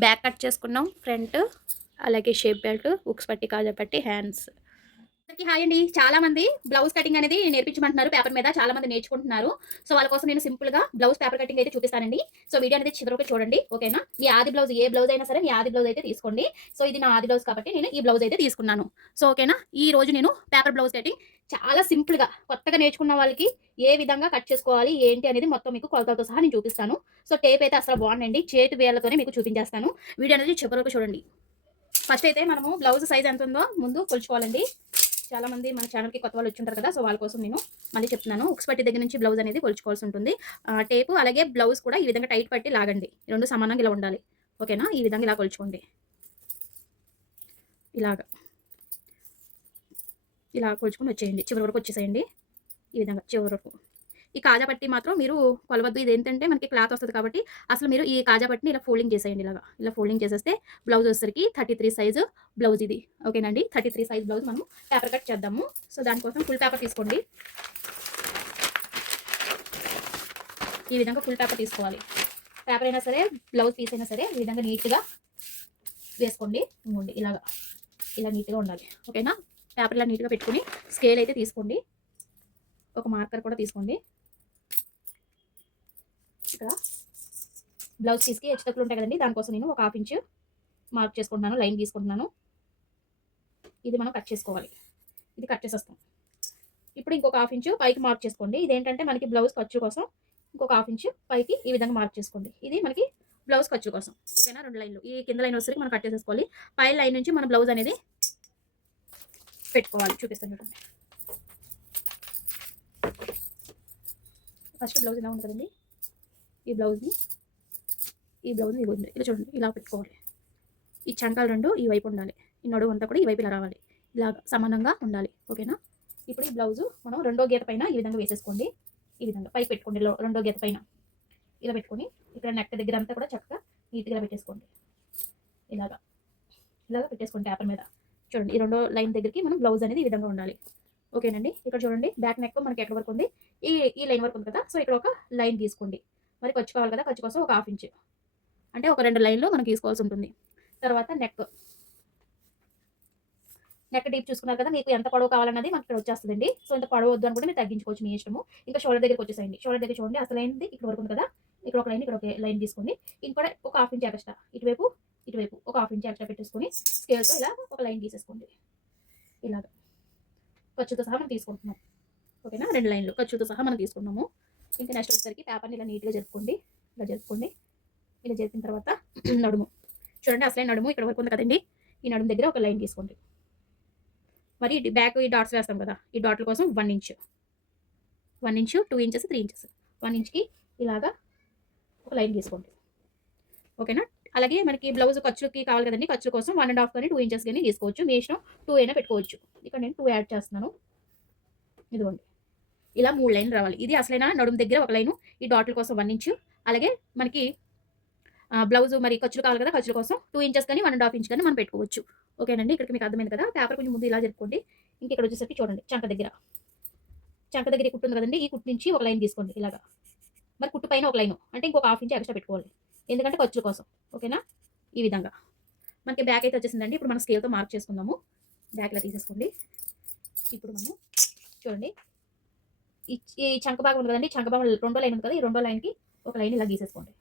Back cut చేసుకున్నాం, front, అలాగే shape belt, ఉక్స్ పట్టి, కాజా పట్టి, హ్యాండ్స్. అందరికీ హాయ్ అండి. చాలా మంది బ్లౌజ్ కటింగ్ అనేది నేర్పించమంటున్నారు పేపర్ మీద. చాలా మంది నేర్చుకుంటున్నారు. సో వాళ్ళ కోసం నేను సింపుల్ గా బ్లౌజ్ పేపర్ కటింగ్ అయితే చూపిస్తానండి. సో వీడియో అనేది చివరికి చూడండి, ఓకేనా? మీ ఆది బ్లౌజ్ ఏ బ్లౌజ్ అయినా సరే మీ ఆది బ్లౌజ్ అయితే తీసుకోండి. సో ఇది నా ఆది బ్లౌజ్ కాబట్టి నేను ఈ బ్లౌజ్ అయితే తీసుకున్నాను. సో ఓకేనా, ఈ రోజు నేను పేపర్ బ్లౌజ్ కటింగ్ చాలా సింపుల్ గా కొత్తగా నేర్చుకున్న వాళ్ళకి ఏ విధంగా కట్ చేసుకోవాలి ఏంటి అనేది మొత్తం మీకు కొలతలతో సహా నేను చూపిస్తాను. సో టేప్ అయితే అసలు బాగుండండి, చేతి వేళ్ళతోనే మీకు చూపించేస్తాను. వీడియో అనేది చివరికి చూడండి. ఫస్ట్ అయితే మనము బ్లౌజ్ సైజ్ ఎంత ఉందో ముందు కొలుచుకోవాలండి. చాలా మంది మన ఛానల్కి కొత్త వాళ్ళు వచ్చుంటారు కదా, సో వాళ్ళ కోసం నేను మళ్ళీ చెప్తున్నాను. ఉక్స్ పట్టి దగ్గర నుంచి బ్లౌజ్ అనేది కొలుచుకోవాల్సి ఉంటుంది. టేపు అలాగే బ్లౌజ్ కూడా ఈ విధంగా టైట్ పట్టి లాగండి. రెండు సమానంగా ఇలా ఉండాలి, ఓకేనా? ఈ విధంగా ఇలా కొలుచుకోండి. ఇలా కొలుచుకొని వచ్చేయండి, చివరి వరకు వచ్చేసేయండి. ఈ విధంగా చివరి వరకు. ఈ కాజా పట్టి మాత్రం మీరు కొలవద్దు. ఇది ఏంటంటే మనకి క్లాత్ వస్తుంది కాబట్టి అసలు మీరు ఈ కాజా పట్టిని ఇలా ఫోల్డింగ్ చేసేయండి. ఇలా ఫోల్డింగ్ చేసేస్తే బ్లౌజ్ వచ్చేసరికి 33 సైజు బ్లౌజ్ ఇది, ఓకేనండి? 33 సైజ్ బ్లౌజ్ మనం పేపర్ కట్ చేద్దాము. సో దానికోసం ఫుల్ పేపర్ తీసుకోండి. ఈ విధంగా ఫుల్ పేపర్ తీసుకోవాలి. పేపర్ అయినా సరే బ్లౌజ్ పీస్ అయినా సరే ఈ విధంగా నీట్గా వేసుకోండి. ఇంకోండి ఇలా నీట్గా ఉండాలి, ఓకేనా? పేపర్ ఇలా నీట్గా పెట్టుకుని స్కేల్ అయితే తీసుకోండి. ఒక మార్కర్ కూడా తీసుకోండి. ఇక్కడ బ్లౌజ్ పీస్కి హెచ్చు తక్కువలు ఉంటాయి కదండి, దానికోసం నేను ఒక 1/2 ఇంచ్ మార్క్ చేసుకుంటున్నాను, లైన్ తీసుకుంటున్నాను. ఇది మనం కట్ చేసుకోవాలి. ఇది కట్ చేసేస్తాం. ఇప్పుడు ఇంకొక 1/2 ఇంచ్ పైకి మార్క్ చేసుకోండి. ఇదేంటంటే మనకి బ్లౌజ్ ఖర్చు కోసం ఇంకొక 1/2 ఇంచ్ పైకి ఈ విధంగా మార్క్ చేసుకోండి. ఇది మనకి బ్లౌజ్ ఖర్చు కోసం, ఓకేనా? 2 లైన్లు. ఈ కింద లైన్ వచ్చేసరికి మనం కట్ చేసేసుకోవాలి. పై లైన్ నుంచి మన బ్లౌజ్ అనేది పెట్టుకోవాలి. చూపిస్తాను చూడండి. ఫస్ట్ బ్లౌజ్ ఇలా ఉంది కదండి, ఈ బ్లౌజ్ని ఇలా చూడండి, ఇలా పెట్టుకోవాలి. ఈ చంకాలు రెండు ఈ వైపు ఉండాలి, ఈ నడువు అంతా కూడా ఈ వైపు ఇలా రావాలి, ఇలా సమానంగా ఉండాలి, ఓకేనా? ఇప్పుడు ఈ బ్లౌజు మనం రెండో గీత పైన ఈ విధంగా వేసేసుకోండి. ఈ విధంగా పైకి పెట్టుకోండి, రెండో గీత పైన ఇలా పెట్టుకొని ఇక్కడ నెక్ దగ్గర అంతా కూడా చక్కగా నీట్గా పెట్టేసుకోండి. ఇలాగా పెట్టేసుకోండి పేపర్ మీద. చూడండి, ఈ రెండో లైన్ దగ్గరికి మనం బ్లౌజ్ అనేది ఈ విధంగా ఉండాలి, ఓకేనండి? ఇక్కడ చూడండి, బ్యాక్ నెక్ మనకి ఎక్కడ వరకు ఉంది, ఈ లైన్ వరకు ఉంది కదా. సో ఇక్కడ ఒక లైన్ తీసుకోండి. మరి ఖర్చు కావాలి కదా, ఖర్చు కోసం ఒక 1/2 ఇంచ్ అంటే ఒక 2 లైన్లు మనం తీసుకోవాల్సి ఉంటుంది. తర్వాత నెక్ డీప్ చూసుకున్నారు కదా, మీకు ఎంత పొడవు కావాలన్నది మనకి ఇక్కడ వచ్చేస్తుందండి. సో ఇంత పొడవు వద్దు అనుకుంటే మీరు తగ్గించుకోవచ్చు, మీ ఇష్టము. ఇంకా షోల్డర్ దగ్గరికి వచ్చేసేయండి. షోల్డర్ దగ్గర చూడండి, అసలు లైన్ ఇక్కడ వరకు ఉంది కదా, ఇక్కడ ఒక లైన్, ఇక్కడ ఒక లైన్ తీసుకోండి. ఇంకా ఒక 1/2 ఇంచ్ ఎక్స్ట్రా ఇటువైపు ఒక 1/2 ఇంచ్ ఎక్స్ట్రా పెట్టేసుకొని స్కేల్తో ఇలా ఒక లైన్ తీసేసుకోండి. ఇలాగ ఖర్చుతో సహా మనం తీసుకుంటున్నాం, ఓకేనా? 2 లైన్లు ఖర్చుతో సహా మనం తీసుకున్నాము. ఇంకా నెక్స్ట్ వచ్చేసరికి పేపర్ని ఇలా నీట్గా జరుపుకోండి. ఇలా జరిపిన తర్వాత నడుము చూడండి, అసలైన నడుము ఇక్కడ వరకు ఉంది కదండి. ఈ నడుము దగ్గర ఒక లైన్ తీసుకోండి. మరి బ్యాక్ ఈ డాట్స్ వేస్తాం కదా, ఈ డాట్ల కోసం 1 ఇంచ్, 2 ఇంచెస్, 3 ఇంచెస్, 1 ఇంచ్కి ఇలాగా ఒక లైన్ తీసుకోండి, ఓకేనా? అలాగే మనకి బ్లౌజ్ ఖర్చులకి కావాలి కదండి, ఖర్చుల కోసం 1.5 కానీ 2 ఇంచెస్ కానీ తీసుకోవచ్చు, మీ ఇష్టం. 2 అయినా పెట్టుకోవచ్చు. ఇక్కడ నేను 2 యాడ్ చేస్తున్నాను. ఇదిగోండి, ఇలా 3 లైన్లు రావాలి. ఇది అసలైన నడుము దగ్గర ఒక లైను, ఈ డాట్ల కోసం 1 ఇంచ్. అలాగే మనకి బ్లౌజ్ మరి ఖర్చులు కావాలి కదా, ఖర్చుల కోసం 2 ఇంచెస్ కానీ 1.5 ఇంచ్ కానీ మనం పెట్టుకోవచ్చు, ఓకేనండి? ఇక్కడికి మీకు అర్థమైంది కదా. పేపర్ కొంచెం ముందు ఇలా జరుపుకోండి. ఇంక ఇక్కడ వచ్చేసరికి చూడండి, చంక దగ్గర కుట్టు ఉంది కదండి, ఈ కుట్టు నుంచి ఒక లైన్ తీసుకోండి ఇలాగా. మరి కుట్టు పైన ఒక లైన్ అంటే ఇంకొక 1/2 ఇంచ్ ఎక్స్ట్రా పెట్టుకోవాలి, ఎందుకంటే ఖర్చుల కోసం, ఓకేనా? ఈ విధంగా మనకి బ్యాక్ అయితే వచ్చేసిందండి. ఇప్పుడు మనం స్కేల్తో మార్క్ చేసుకుందాము. బ్యాక్ ఇలా తీసేసుకోండి. ఇప్పుడు మనం చూడండి, ఈ చంక భాగం ఉంది కదండి, చంక భాగం రెండో లైన్ ఉంది కదా, ఈ రెండో లైన్కి ఒక లైన్ ఇలా గీసేసుకోండి.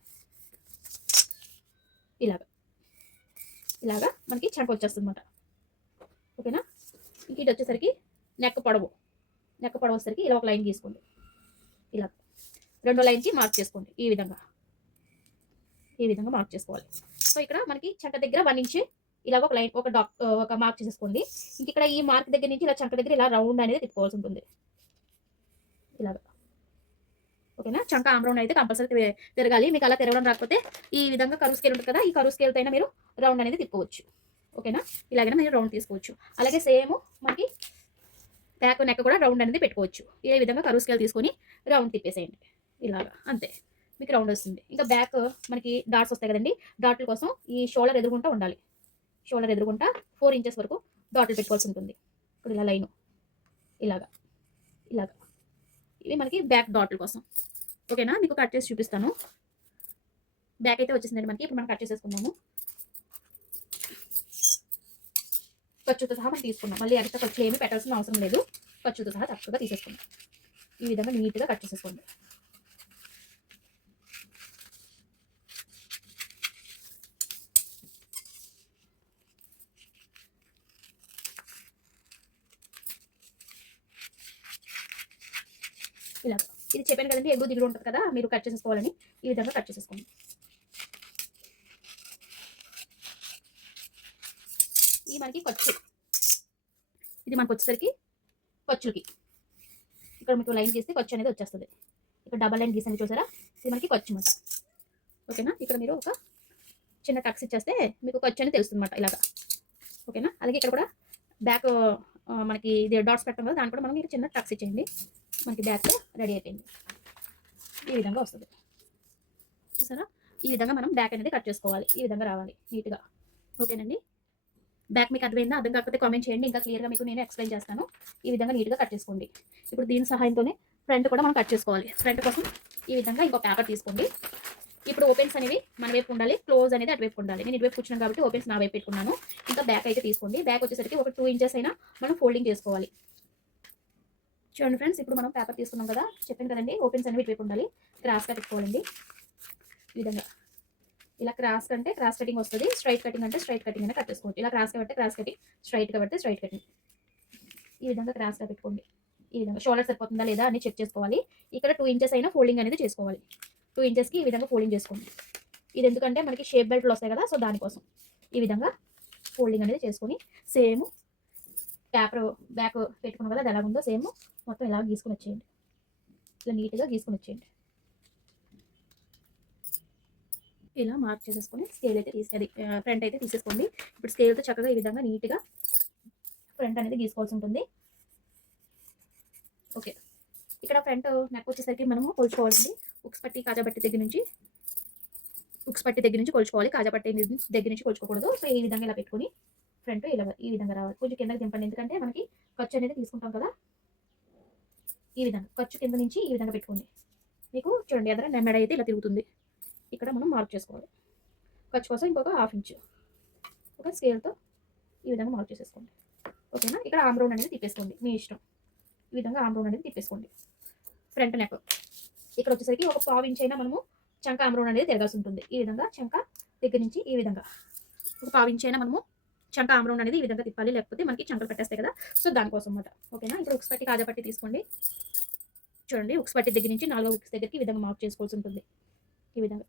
ఇలాగా మనకి చంక వచ్చేస్తుంది అనమాట, ఓకేనా? ఇంక ఇది వచ్చేసరికి నెక్ పొడవు వచ్చేసరికి ఇలా ఒక లైన్ గీసుకోండి. ఇలా రెండో లైన్కి మార్క్ చేసుకోండి. ఈ విధంగా మార్క్ చేసుకోవాలి. సో ఇక్కడ మనకి చంక దగ్గర 1 ఇంచ్ ఇలాగ ఒక లైన్ ఒక మార్క్ చేసేసుకోండి. ఇంక ఇక్కడ ఈ మార్క్ దగ్గర నుంచి ఇలా చంక దగ్గర ఇలా రౌండ్ అనేది తిప్పుకోవాల్సి ఉంటుంది, ఇలాగా, ఓకేనా? చంక ఆమ్ రౌండ్ అయితే కంపల్సరీ తిరగాలి. మీకు అలా తిరగడం రాకపోతే ఈ విధంగా కరువు స్కేల్ ఉంటుంది కదా, ఈ కరువు స్కేల్తో అయినా మీరు రౌండ్ అనేది తిప్పుకోవచ్చు, ఓకేనా? ఇలాగైనా మీరు రౌండ్ తీసుకోవచ్చు. అలాగే సేమ్ మనకి బ్యాక్ నెక్ కూడా రౌండ్ అనేది పెట్టుకోవచ్చు. ఏ విధంగా కరువు స్కేల్ తీసుకొని రౌండ్ తిప్పేసేయండి, ఇలాగా, అంతే మీకు రౌండ్ వస్తుంది. ఇంకా బ్యాక్ మనకి డాట్స్ వస్తాయి కదండి, డాట్ల కోసం ఈ షోల్డర్ ఎదురుగుంటా ఉండాలి. షోల్డర్ ఎదురుగుంటా 4 ఇంచెస్ వరకు డాట్లు పెట్టుకోవాల్సి ఉంటుంది. ఇప్పుడు ఇలా లైను ఇలాగా ఇవి మనకి బ్యాక్ డాట్ల కోసం, ఓకేనా? మీకు కట్ చేసి చూపిస్తాను. బ్యాక్ అయితే వచ్చేసిందండి మనకి. ఇప్పుడు మనం కట్ చేసేసుకుందాము. ఖర్చుతో సహా మనం తీసుకున్నాం. మళ్ళీ ఎక్స్ట్రా ఖర్చులు ఏమీ పెట్టాల్సిన అవసరం లేదు. ఖర్చుతో సహా చక్కగా తీసేసుకుందాం. ఈ విధంగా నీట్‌గా కట్ చేసేసుకోండి. ఇలాగ. ఇది చెప్పాను కదండీ ఎగుడు దిగుడు ఉంటది కదా! మీరు కట్ చేసేసుకోవాలని. ఈ విధంగా కట్ చేసేసుకోండి. ఇది మనకి ఖర్చు. ఇది మనకొచ్చేసరికి ఖర్చులకి. ఇక్కడ మీకు లైన్ గీస్తే ఖర్చు అనేది వచ్చేస్తది. ఇక్కడ డబల్ లైన్ గీసాను చూసారా? ఇది మనకి ఖర్చు మాట. ఓకేనా? ఇక్కడ మీరు ఒక చిన్న టక్స్ ఇచ్చేస్తే మీకు ఖర్చు అనేది తెలుస్తుందన్నమాట ఇలాగా. ఓకేనా? అలాగే ఇక్కడ కూడా బ్యాక్ మనకి ఇది డాట్స్ పెట్టాం కదా! దాన్ని కూడా మనం చిన్న టక్స్ ఇచ్చేయండి. మనకి బ్యాక్ రెడీ అయిపోయింది. ఈ విధంగా వస్తది. చూసారా? ఈ విధంగా మనం బ్యాక్ అనేది కట్ చేసుకోవాలి. ఈ విధంగా రావాలి నీట్‌గా. ఓకేనండి? బ్యాక్ మీకు అర్థమైందా? అర్థం కాకపోతే కామెంట్ చేయండి. ఇంకా క్లియర్‌గా మీకు నేను ఎక్స్‌ప్లెయిన్ చేస్తాను. ఈ విధంగా నీట్‌గా కట్ చేసుకోండి. ఇప్పుడు దీని సహాయంతోనే ఫ్రంట్ కూడా మనం కట్ చేసుకోవాలి. ఫ్రంట్ కోసం ఈ విధంగా ఇంకో పేపర్ తీసుకోండి. ఇప్పుడు ఓపెన్స్ అనేవి మన వైపు ఉండాలి. క్లోజ్ అనేది అటువైపు ఉండాలి. నేను ఇటువైపు కూర్చున్నాను కాబట్టి ఓపెన్స్ నా వైపు పెట్టుకున్నాను. ఇంకా బ్యాక్ అయితే తీసుకోండి. బ్యాక్ వచ్చేసరికి ఒక 2 ఇంచెస్ అయినా మనం ఫోల్డింగ్ చేసుకోవాలి. చూడండి ఫ్రెండ్స్, ఇప్పుడు మనం పేపర్ తీసుకున్నాం కదా! చెప్పాను కదండీ ఓపెన్స్ అనేవి ఇటువైపు ఉండాలి. క్రాస్‌గా పెట్టుకోవాలండి. ఈ విధంగా. ఇలా క్రాస్ కంటే క్రాస్ కటింగ్ వస్తది. స్ట్రైట్ కటింగ్ అంటే స్ట్రైట్ కటింగ్ అనే కట్ చేసుకోవచ్చు. ఇలా క్రాస్‌గా పెడితే క్రాస్ కటింగ్, స్ట్రైట్‌గా పెడితే స్ట్రైట్ కటింగ్. ఈ విధంగా క్రాస్‌గా పెట్టుకోండి. ఈ విధంగా షోల్డర్ సరిపోతుందా లేదా అని చెక్ చేసుకోవాలి. ఇక్కడ 2 ఇంచెస్ అయినా ఫోల్డింగ్ అనేది చేసుకోవాలి. 2 ఇంచెస్‌కి ఈ విధంగా ఫోల్డింగ్ చేసుకోండి. ఇది ఎందుకంటే మనకి షేప్ బెల్ట్‌లు వస్తాయి కదా! సో దానికోసం. ఈ విధంగా ఫోల్డింగ్ అనేది చేసుకొని సేమ్ పేపర్ బ్యాక్ పెట్టుకున్నాం కదా! అది ఎలాగుందో సేమ్ మొత్తం ఇలా గీసుకొని వచ్చేయండి. ఇలా నీట్‌గా గీసుకొని వచ్చేయండి. ఇలా మార్క్ చేసేసుకొని స్కేల్ అయితే అది ఫ్రంట్ అయితే తీసేసుకోండి. ఇప్పుడు స్కేల్‌తో చక్కగా ఈ విధంగా నీట్‌గా ఫ్రంట్ అనేది గీసుకోవాల్సి ఉంటుంది. ఓకే. ఇక్కడ ఫ్రంట్ నెక్ వచ్చేసరికి మనము కొలుచుకోవాలండి. ఉక్స్ పట్టి, కాజా పట్టి దగ్గర నుంచి కొలుచుకోవాలి. కాజా పట్టి దగ్గర నుంచి కొలుచుకోకూడదు. సో ఈ విధంగా ఇలా పెట్టుకొని ఫ్రంట్ ఇలా ఈ విధంగా రావాలి. కొంచెం కిందకి దింపండి. ఎందుకంటే మనకి ఖర్చు అనేది తీసుకుంటాం కదా! ఈ విధంగా ఖర్చు కింద నుంచి ఈ విధంగా పెట్టుకోండి. మీకు చూడండి ఎదర మెడ అయితే ఇలా తిరుగుతుంది. ఇక్కడ మనం మార్క్ చేసుకోవాలి. ఖర్చు కోసం ఇంకొక హాఫ్ ఇంచు ఒక స్కేల్‌తో ఈ విధంగా మార్క్ చేసేసుకోండి. ఓకేనా? ఇక్కడ ఆర్మ్ రౌండ్ అనేది తిప్పేసుకోండి. మీ ఇష్టం. ఈ విధంగా ఆర్మ్ రౌండ్ అనేది తిప్పేసుకోండి. ఫ్రంట్ నెక్ ఇక్కడ వచ్చేసరికి ఒక పావు ఇంచ్ అయినా మనము చంక ఆర్మ్ రౌండ్ అనేది తిరగాల్సి ఉంటుంది. ఈ విధంగా చంక దగ్గర నుంచి ఈ విధంగా ఒక పావు ఇంచ్ అయినా మనము చంక ఆర్మ్ రౌండ్ అనేది ఈ విధంగా తిప్పాలి. లేకపోతే మనకి చంకలు పెట్టేస్తాయి కదా! సో దానికోసం అన్నమాట. ఓకేనా? ఇప్పుడు ఉక్స్ పట్టి, కాజా పట్టి తీసుకోండి. చూడండి ఉక్స్ పట్టి దగ్గర నుంచి 4వ ఉక్స్ దగ్గరికి ఈ విధంగా మార్క్ చేసుకోవాల్సి ఉంటుంది. ఈ విధంగా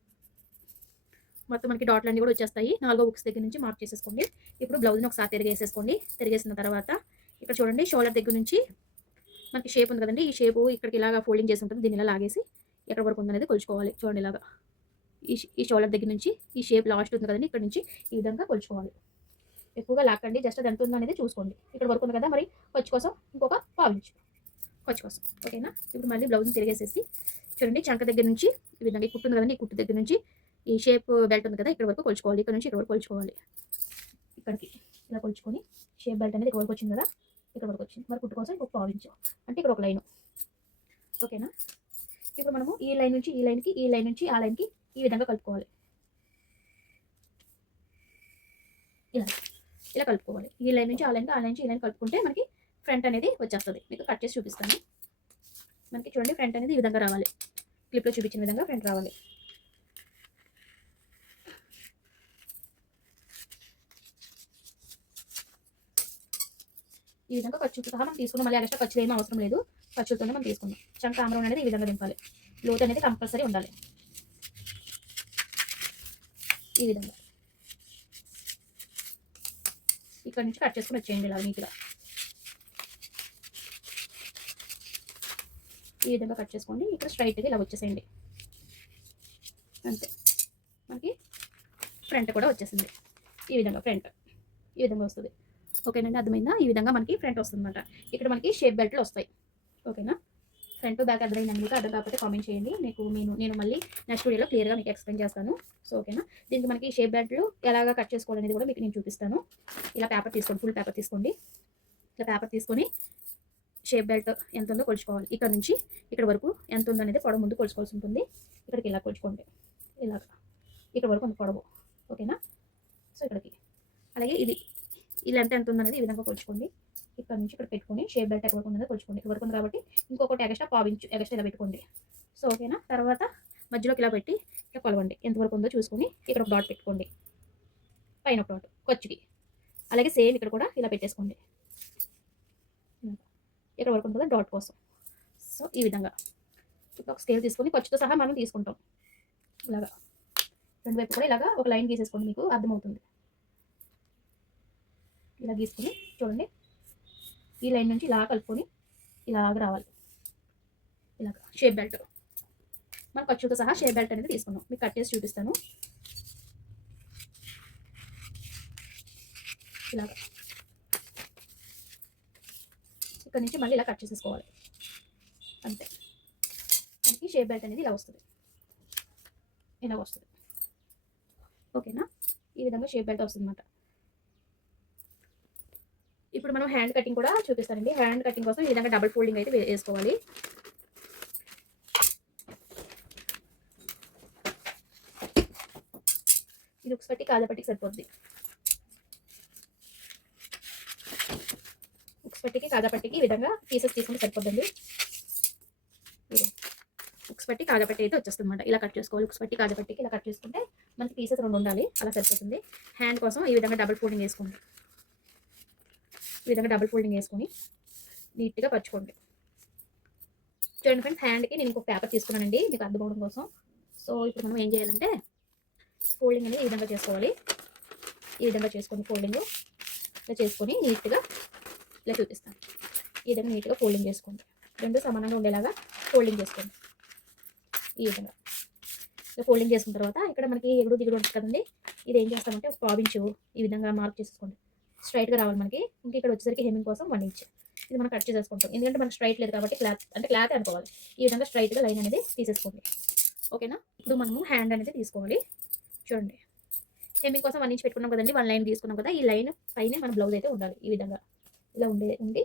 మొత్తం మనకి డాట్లన్నీ కూడా వచ్చేస్తాయి. 4వ ఉక్స్ దగ్గర నుంచి మార్క్ చేసేసుకోండి. ఇప్పుడు బ్లౌజ్‌ని ఒకసారి తిరిగేసేసుకోండి. తిరిగేసిన తర్వాత ఇక్కడ చూడండి షోల్డర్ దగ్గర నుంచి మనకి షేప్ ఉంది కదండీ! ఈ షేపు ఇక్కడికి ఇలాగా ఫోల్డింగ్ చేసి ఉంటుంది. దీన్ని ఇలా లాగేసి ఎక్కడి వరకు ఉందనేది కొలుచుకోవాలి. చూడండి ఇలాగా. ఈ షోల్డర్ దగ్గర నుంచి ఈ షేప్ లాస్ట్ ఉంది కదండీ! ఇక్కడ నుంచి ఈ విధంగా కొలుచుకోవాలి. ఎక్కువగా లాక్కండి. జస్ట్ అది ఎంత ఉందనేది చూసుకోండి. ఇక్కడ వరకు ఉంది కదా! మరి ఖర్చు కోసం ఇంకొక పావు ఇంచు ఖర్చు కోసం. ఓకేనా? ఇప్పుడు మళ్ళీ బ్లౌజ్‌ని తిరిగేసేసి చూడండి చంక దగ్గర నుంచి ఈ విధంగా ఈ కుట్టు ఉంది కదండీ! ఈ కుట్టు దగ్గర నుంచి ఈ షేప్ బెల్ట్ ఉంది కదా! ఇక్కడ వరకు కొలుచుకోవాలి. ఇక్కడ నుంచి ఇక్కడ వరకు కొలుచుకోవాలి. ఇక్కడికి ఇలా కొలుచుకొని షేప్ బెల్ట్ అనేది ఇక్కడ వరకు వచ్చింది కదా! ఇక్కడ వరకు వచ్చింది. మరి కుట్టు కోసం ఇంకొక పావు ఇంచు అంటే ఇక్కడ ఒక లైను. ఓకేనా? ఇప్పుడు మనము ఈ లైన్ నుంచి ఈ లైన్‌కి, ఈ లైన్ నుంచి ఆ లైన్‌కి ఈ విధంగా కలుపుకోవాలి. ఇలా కలుపుకోవాలి. ఈ లైన్ నుంచి ఆ లైన్‌కి, ఆ లైన్ నుంచి ఈ లైన్ కలుపుకుంటే మనకి ఫ్రంట్ అనేది వచ్చేస్తది. మీకు కట్ చేసి చూపిస్తాను. మనకి చూడండి ఫ్రంట్ అనేది ఈ విధంగా రావాలి. క్లిప్‌లో చూపించిన విధంగా ఫ్రంట్ రావాలి. ఈ విధంగా ఖర్చుతో సహా మనం తీసుకున్నాం. మళ్ళీ ఎక్స్ట్రా ఖర్చులు ఏమీ అవసరం లేదు. ఖర్చులతోనే మనం తీసుకున్నాం. చంక ఆర్మ్ రౌండ్ అనేది ఈ విధంగా దింపాలి. లోతు అనేది కంపల్సరీ ఉండాలి. ఈ విధంగా ఇక్కడ నుంచి కట్ చేసుకొని వచ్చేయండి ఇలా నీట్‌గా. ఈ విధంగా కట్ చేసుకోండి. ఇక్కడ స్ట్రైట్‌గా ఇలా వచ్చేసేయండి. అంతే. మనకి ఫ్రంట్ కూడా వచ్చేసింది. ఈ విధంగా ఫ్రంట్ ఈ విధంగా వస్తది. ఓకేనండి. అర్థమైందా? ఈ విధంగా మనకి ఫ్రంట్ వస్తుందన్నమాట. ఇక్కడ మనకి షేప్ బెల్ట్‌లు వస్తాయి. ఓకేనా? ఫ్రంట్ బ్యాక్ అర్థమైందా మీకు? అర్థం కాకపోతే కామెంట్ చేయండి. నేను మళ్ళీ నెక్స్ట్ వీడియోలో క్లియర్‌గా మీకు ఎక్స్‌ప్లెయిన్ చేస్తాను. సో ఓకేనా? దీనికి మనకి షేప్ బెల్ట్‌లు ఎలాగా కట్ చేసుకోవాలనేది కూడా మీకు నేను చూపిస్తాను. ఇలా పేపర్ తీసుకోండి. ఫుల్ పేపర్ తీసుకోండి. ఇలా పేపర్ తీసుకొని షేప్ బెల్ట్ ఎంత ఉందో కొలుచుకోవాలి. ఇక్కడ నుంచి ఇక్కడ వరకు ఎంత ఉందనేది పొడవు ముందు కొలుచుకోవాల్సి ఉంటుంది. ఇక్కడికి ఇలా కొలుచుకోండి. ఇలాగా ఇక్కడ వరకు ఉంది పొడవు. ఓకేనా? సో ఇక్కడికి. అలాగే ఇది ఈ లెంత్ ఎంత ఉందనేది ఈ విధంగా కొలుచుకోండి. ఇక్కడ నుంచి ఇక్కడ పెట్టుకొని షేప్ బెల్ట్ ఎక్కడ వరకు ఉందో కొలుచుకోండి. ఇక్కడ వరకు ఉంది కాబట్టి ఇంకొకటి ఎక్స్ట్రా పావించు ఎక్స్ట్రా ఇలా పెట్టుకోండి. సో ఓకేనా? తర్వాత మధ్యలోకి ఇలా పెట్టి ఇలా కొలవండి. ఎంతవరకు ఉందో చూసుకొని ఇక్కడ ఒక డాట్ పెట్టుకోండి. పైన ఒక డాట్ ఖర్చుకి. అలాగే సేమ్ ఇక్కడ కూడా ఇలా పెట్టేసుకోండి. ఇక్కడ వరకు ఉంటుందో డాట్ కోసం. సో ఈ విధంగా ఇప్పుడు ఒక స్కేల్ తీసుకొని ఖర్చుతో సహా మనం తీసుకుంటాం. ఇలాగా రెండు వైపు కూడా ఇలాగా ఒక లైన్ గీసేసుకోండి, మీకు అర్థమవుతుంది. ఇలా గీసుకొని చూడండి, ఈ లైన్ నుంచి ఇలా కలుపుకొని ఇలాగ రావాలి. ఇలాగ షేప్ బెల్ట్ మనం ఖర్చుతో సహా షేప్ బెల్ట్ అనేది తీసుకున్నాం. మీకు కట్ చేసి చూపిస్తాను. ఇలాగా ఇక్కడ నుంచి మళ్ళీ ఇలా కట్ చేసేసుకోవాలి. అంతే, మనకి షేప్ బెల్ట్ అనేది ఇలా వస్తుంది. ఇలా వస్తుంది. ఓకేనా? ఈ విధంగా షేప్ బెల్ట్ వస్తుంది అన్నమాట. ఇప్పుడు మనం హ్యాండ్ కటింగ్ కూడా చూపిస్తానండి. హ్యాండ్ కటింగ్ కోసం ఈ విధంగా డబుల్ ఫోల్డింగ్ అయితే వేసుకోవాలి. ఇది ఉక్స్ పట్టి కాజా పట్టికి సరిపోద్ది. ఉక్స్ పట్టికి కాజా పట్టికి ఈ విధంగా పీసెస్ తీసుకుంటే సరిపోద్దండి. ఉక్స్ పట్టి కాజా పట్టి అయితే వచ్చేస్తుంది అనమాట. ఇలా కట్ చేసుకోవాలి. ఉక్స్ పట్టి కాజా పట్టికి ఇలా కట్ చేసుకుంటే మనకి పీసెస్ రెండు ఉండాలి, అలా సరిపోతుంది. హ్యాండ్ కోసం ఈ విధంగా డబుల్ ఫోల్డింగ్ వేసుకోండి. ఈ విధంగా డబుల్ ఫోల్డింగ్ వేసుకొని నీట్గా పరుచుకోండి. చూడండి ఫ్రెండ్స్, హ్యాండ్కి నేను ఇంకొక పేపర్ తీసుకున్నానండి మీకు అర్థమవడం కోసం. సో ఇప్పుడు మనం ఏం చేయాలంటే ఫోల్డింగ్ అనేది ఈ విధంగా చేసుకోవాలి. ఈ విధంగా చేసుకోండి. ఫోల్డింగ్ ఇలా చేసుకొని నీట్గా ఇలా చూపిస్తాను. ఈ విధంగా నీట్గా ఫోల్డింగ్ చేసుకోండి. రెండు సమానంగా ఉండేలాగా ఫోల్డింగ్ చేసుకోండి. ఈ విధంగా ఇలా ఫోల్డింగ్ చేసుకున్న తర్వాత ఇక్కడ మనకి ఎగుడు దిగుడు ఉంటుంది కదండి, ఇది ఏం చేస్తామంటే ఒక పావించు ఈ విధంగా మార్క్ చేసుకోండి. స్ట్రైట్గా రావాలి మనకి. ఇంకా ఇక్కడ వచ్చేసరికి హెమ్మింగ్ కోసం 1 ఇంచ్ ఇది మనం కట్ చేసేసుకుంటాం. ఎందుకంటే మనకి స్ట్రైట్ లేదు కాబట్టి క్లాత్ అనుకోవాలి. ఈ విధంగా స్ట్రైట్గా లైన్ అనేది తీసేసుకోండి. ఓకేనా? ఇప్పుడు మనము హ్యాండ్ అనేది తీసుకోవాలి. చూడండి, హెమ్మింగ్ కోసం 1 ఇంచ్ పెట్టుకున్నాం కదండి, 1 లైన్ తీసుకున్నాం కదా. ఈ లైన్ పైన మన బ్లౌజ్ అయితే ఉండాలి. ఈ విధంగా ఇలా ఉండి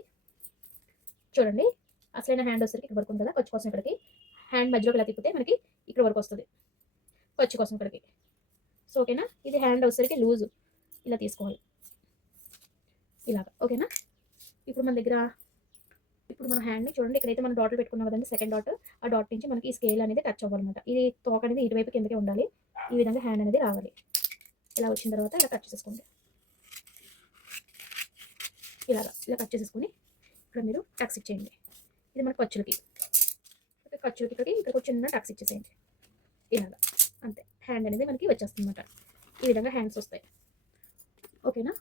చూడండి, అసలైన హ్యాండ్ వచ్చేసరికి ఇక్కడ వరకు ఉంటుంది కదా. ఖర్చు కోసం ఇక్కడికి హ్యాండ్ మధ్యలోకి ఇలా తిప్పితే మనకి ఇక్కడ వరకు వస్తుంది ఖర్చు కోసం ఇక్కడికి. సో ఓకేనా? ఇది హ్యాండ్ వచ్చేసరికి లూజ్ ఇలా తీసుకోవాలి. ఇలాగా. ఓకేనా? ఇప్పుడు మన హ్యాండ్ని చూడండి, ఇక్కడైతే మనం డాట్లు పెట్టుకున్నాం కదండి, సెకండ్ డాట్, ఆ డాట్ నుంచి మనకి ఈ స్కేల్ అనేది టచ్ అవ్వాలన్నమాట. ఇది తోక అనేది ఇటువైపు కిందకే ఉండాలి. ఈ విధంగా హ్యాండ్ అనేది రావాలి. ఇలా వచ్చిన తర్వాత ఇలా కట్ చేసేసుకోండి. ఇలా కట్ చేసేసుకొని ఇక్కడ మీరు టక్స్ ఇచ్చేయండి. ఇది మన ఖర్చులకి ఇక్కడ చిన్న టక్స్ ఇచ్చేసేయండి. ఇలాగా అంతే, హ్యాండ్ అనేది మనకి వచ్చేస్తుంది అనమాట. ఈ విధంగా హ్యాండ్స్ వస్తాయి. ఓకేనా?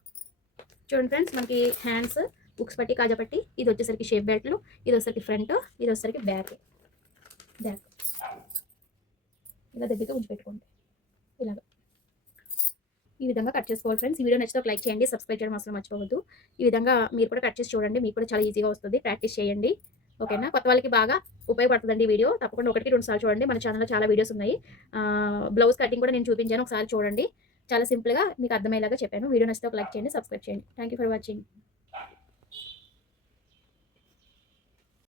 చూడండి ఫ్రెండ్స్, మనకి హ్యాండ్స్ ఉక్స్ పట్టి కాజా పట్టి, ఇది వచ్చేసరికి షేప్ బెల్ట్లు, ఇది వచ్చేసరికి ఫ్రంట్, ఇది వచ్చేసరికి బ్యాక్ ఇలా దగ్గరగా ఉంచి పెట్టుకోండి. ఇలాగా ఈ విధంగా కట్ చేసుకోవాలి ఫ్రెండ్స్. ఈ వీడియో నచ్చితే ఒక లైక్ చేయండి, సబ్స్క్రైబ్ చేయడం అసలు మర్చిపోవద్దు. ఈ విధంగా మీరు కూడా కట్ చేసి చూడండి, మీకు కూడా చాలా ఈజీగా వస్తుంది. ప్రాక్టీస్ చేయండి. ఓకేనా? కొత్త వాళ్ళకి బాగా ఉపయోగపడుతుందండి ఈ వీడియో. తప్పకుండా 1-2 సార్లు చూడండి. మన ఛానల్లో చాలా వీడియోస్ ఉన్నాయి. బ్లౌజ్ కటింగ్ కూడా నేను చూపించాను, ఒకసారి చూడండి. చాలా సింపుల్గా మీకు అర్థమయ్యేలాగా చెప్పాను. వీడియో నచ్చితే ఒక లైక్ చేయండి, సబ్స్క్రైబ్ చేయండి. Thank you for watching.